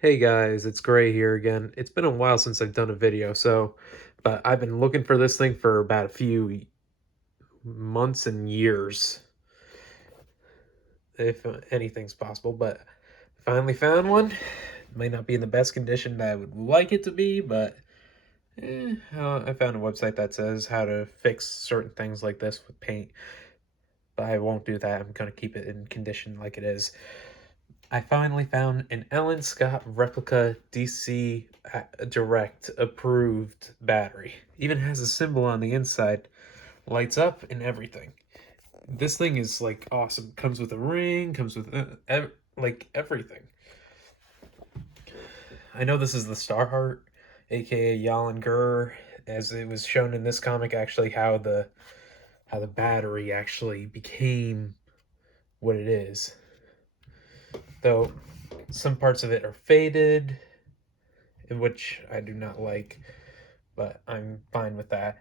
Hey guys, it's Gray here again. It's been a while since I've done a video, but I've been looking for this thing for about a few months and years, if anything's possible, but finally found one. It might not be in the best condition that I would like it to be, but I found a website that says how to fix certain things like this with paint, but I won't do that. I'm gonna keep it in condition like it is. I finally found an Alan Scott replica DC Direct approved battery. Even has a symbol on the inside, lights up and everything. This thing is like awesome. Comes with a ring, comes with like everything. I know this is the Starheart, aka Yalen Gur, as it was shown in this comic. Actually, how the battery actually became what it is. Though some parts of it are faded, which I do not like, but I'm fine with that.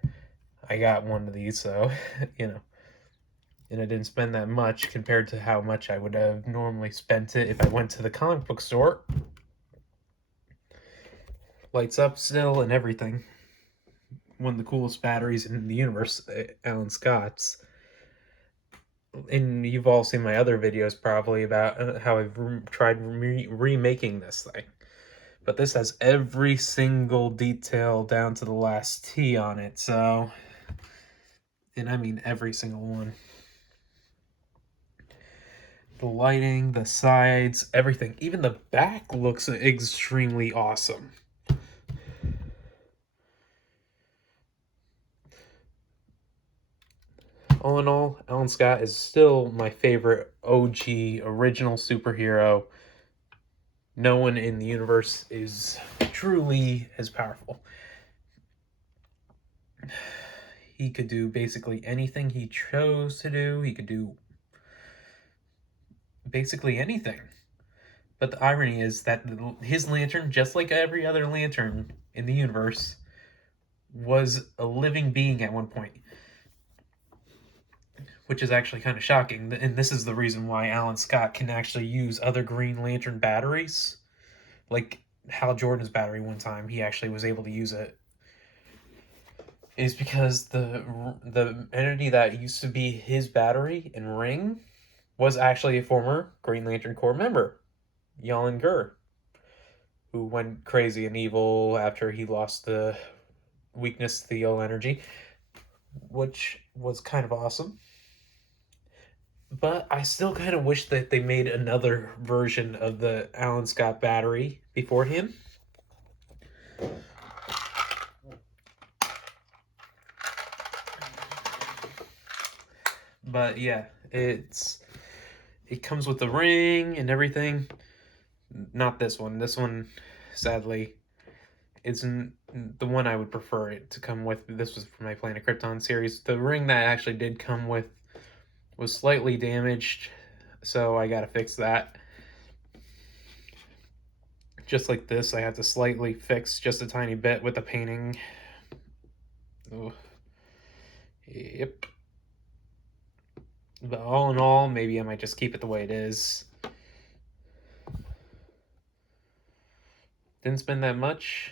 I got one of these, so, you know, and I didn't spend that much compared to how much I would have normally spent it if I went to the comic book store. Lights up still and everything. One of the coolest batteries in the universe, Alan Scott's. And you've all seen my other videos probably about how I've tried remaking this thing. But this has every single detail down to the last T on it, so, and I mean every single one. The lighting, the sides, everything. Even the back looks extremely awesome. All in all, Alan Scott is still my favorite OG original superhero. No one in the universe is truly as powerful. He could do basically anything he chose to do. He could do basically anything. But the irony is that his lantern, just like every other lantern in the universe, was a living being at one point, which is actually kind of shocking. And this is the reason why Alan Scott can actually use other Green Lantern batteries. Like Hal Jordan's battery one time, he actually was able to use it. Is because the entity that used to be his battery and ring was actually a former Green Lantern Corps member, Yalen Gur, who went crazy and evil after he lost the weakness to the yellow energy, which was kind of awesome. But I still kind of wish that they made another version of the Alan Scott battery before him. But yeah, it comes with the ring and everything. Not this one. This one, sadly, isn't the one I would prefer it to come with. This was for my Planet Krypton series. The ring that actually did come with was slightly damaged, so I gotta fix that. Just like this, I had to slightly fix just a tiny bit with the painting. Ugh. Yep. But all in all, maybe I might just keep it the way it is. Didn't spend that much.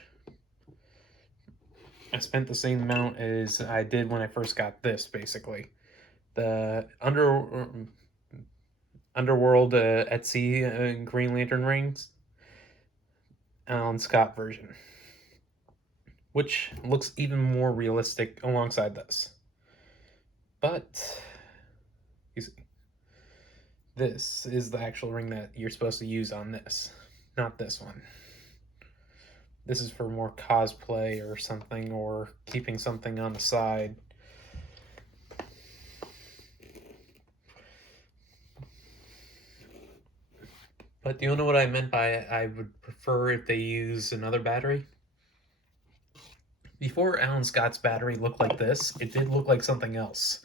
I spent the same amount as I did when I first got this, basically. The Underworld at Sea Green Lantern rings, Alan Scott version, which looks even more realistic alongside this. But you see, this is the actual ring that you're supposed to use on this, not this one. This is for more cosplay or something, or keeping something on the side. But do you know what I meant by I would prefer if they use another battery? Before Alan Scott's battery looked like this, it did look like something else.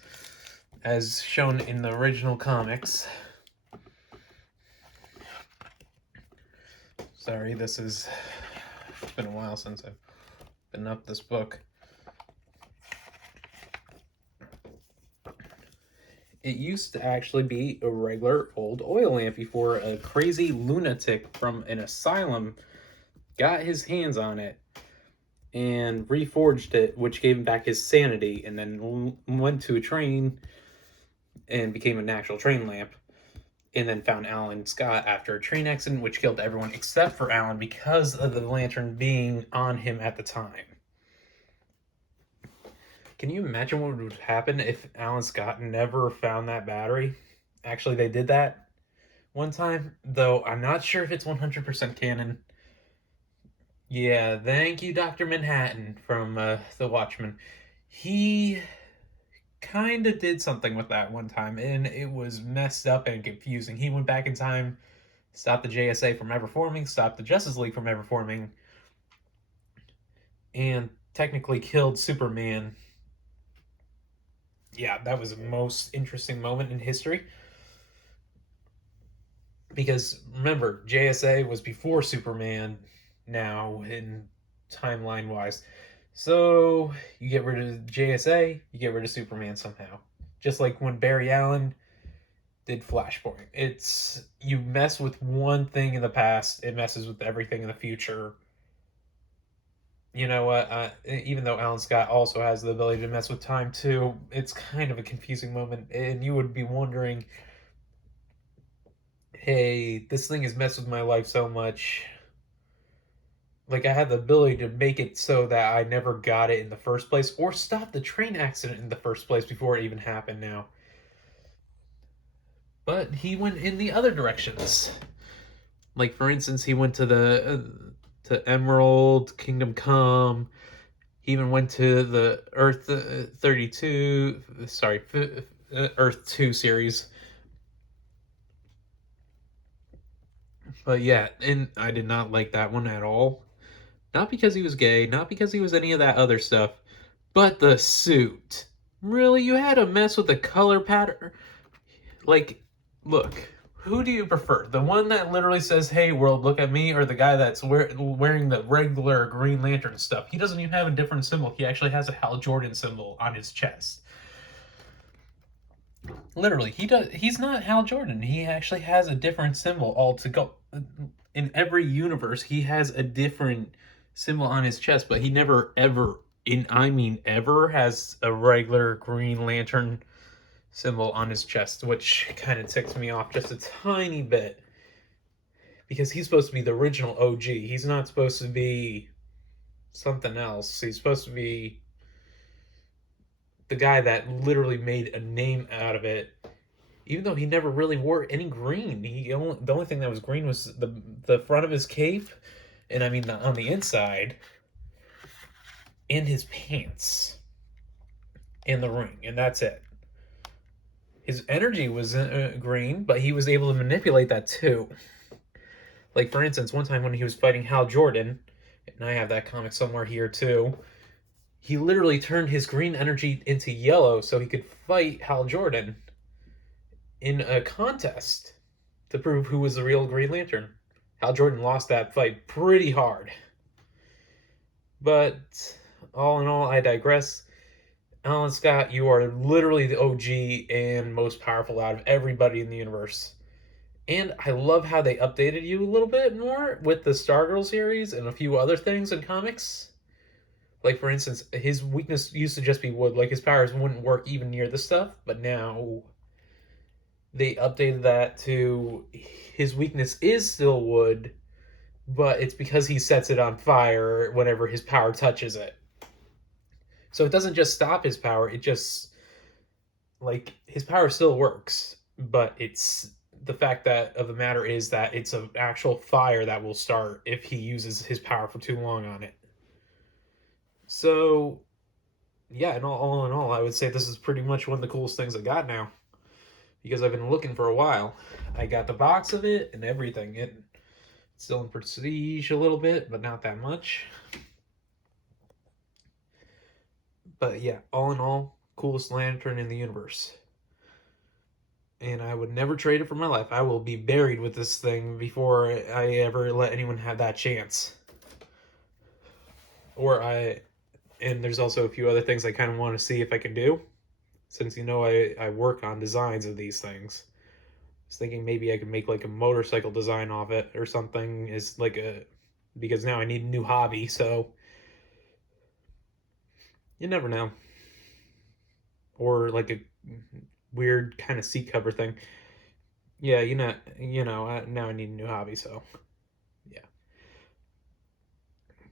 As shown in the original comics. Sorry, it's been a while since I've been up this book. it used to actually be a regular old oil lamp before a crazy lunatic from an asylum got his hands on it and reforged it, which gave him back his sanity, and then went to a train and became an actual train lamp, and then found Alan Scott after a train accident, which killed everyone except for Alan because of the lantern being on him at the time. Can you imagine what would happen if Alan Scott never found that battery? Actually, they did that one time, though I'm not sure if it's 100% canon. Yeah, thank you, Dr. Manhattan from The Watchmen. He kind of did something with that one time, and it was messed up and confusing. He went back in time, stopped the JSA from ever forming, stopped the Justice League from ever forming, and technically killed Superman. Yeah, that was the most interesting moment in history. Because remember, JSA was before Superman now in timeline wise. So you get rid of JSA, you get rid of Superman somehow. Just like when Barry Allen did Flashpoint. It's you mess with one thing in the past, it messes with everything in the future. You know what? Even though Alan Scott also has the ability to mess with time too, it's kind of a confusing moment, and you would be wondering, hey, this thing has messed with my life so much. Like, I had the ability to make it so that I never got it in the first place, or stop the train accident in the first place before it even happened now. But he went in the other directions. Like, for instance, he went to to Emerald Kingdom Come. He even went to the Earth 32, sorry, Earth 2 series. But yeah, and I did not like that one at all. Not because he was gay, not because he was any of that other stuff, but the suit. Really, you had to mess with the color pattern? Like, look, who do you prefer? The one that literally says, "Hey world, look at me," or the guy that's wearing the regular Green Lantern stuff? He doesn't even have a different symbol. He actually has a Hal Jordan symbol on his chest. Literally, he's not Hal Jordan. He actually has a different symbol altogether. In every universe, he has a different symbol on his chest, but he never ever, ever has a regular Green Lantern symbol on his chest, which kind of ticks me off just a tiny bit. Because he's supposed to be the original OG. He's not supposed to be something else. He's supposed to be the guy that literally made a name out of it, even though he never really wore any green. The only thing that was green was the front of his cape, and I mean on the inside, and his pants, and the ring, and that's it. His energy was green, but he was able to manipulate that too. Like, for instance, one time when he was fighting Hal Jordan, and I have that comic somewhere here too, he literally turned his green energy into yellow so he could fight Hal Jordan in a contest to prove who was the real Green Lantern. Hal Jordan lost that fight pretty hard. But all in all, I digress. Alan Scott, you are literally the OG and most powerful out of everybody in the universe. And I love how they updated you a little bit more with the Stargirl series and a few other things in comics. Like, for instance, his weakness used to just be wood. Like, his powers wouldn't work even near the stuff. But now they updated that to his weakness is still wood, but it's because he sets it on fire whenever his power touches it. So it doesn't just stop his power, it just, like, his power still works, but it's the fact that of the matter is that it's an actual fire that will start if he uses his power for too long on it. So, yeah, and all in all, I would say this is pretty much one of the coolest things I got now. Because I've been looking for a while. I got the box of it and everything. It's still in prestige a little bit, but not that much. But yeah, all in all, coolest lantern in the universe. And I would never trade it for my life. I will be buried with this thing before I ever let anyone have that chance. And there's also a few other things I kind of want to see if I can do. since I work on designs of these things. I was thinking maybe I could make like a motorcycle design off it or something is like a because now I need a new hobby, so you never know. Or like a weird kind of seat cover thing. Yeah, now I need a new hobby, so yeah.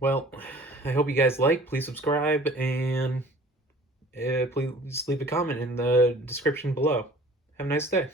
Well, I hope you guys like. Please subscribe and please leave a comment in the description below. Have a nice day.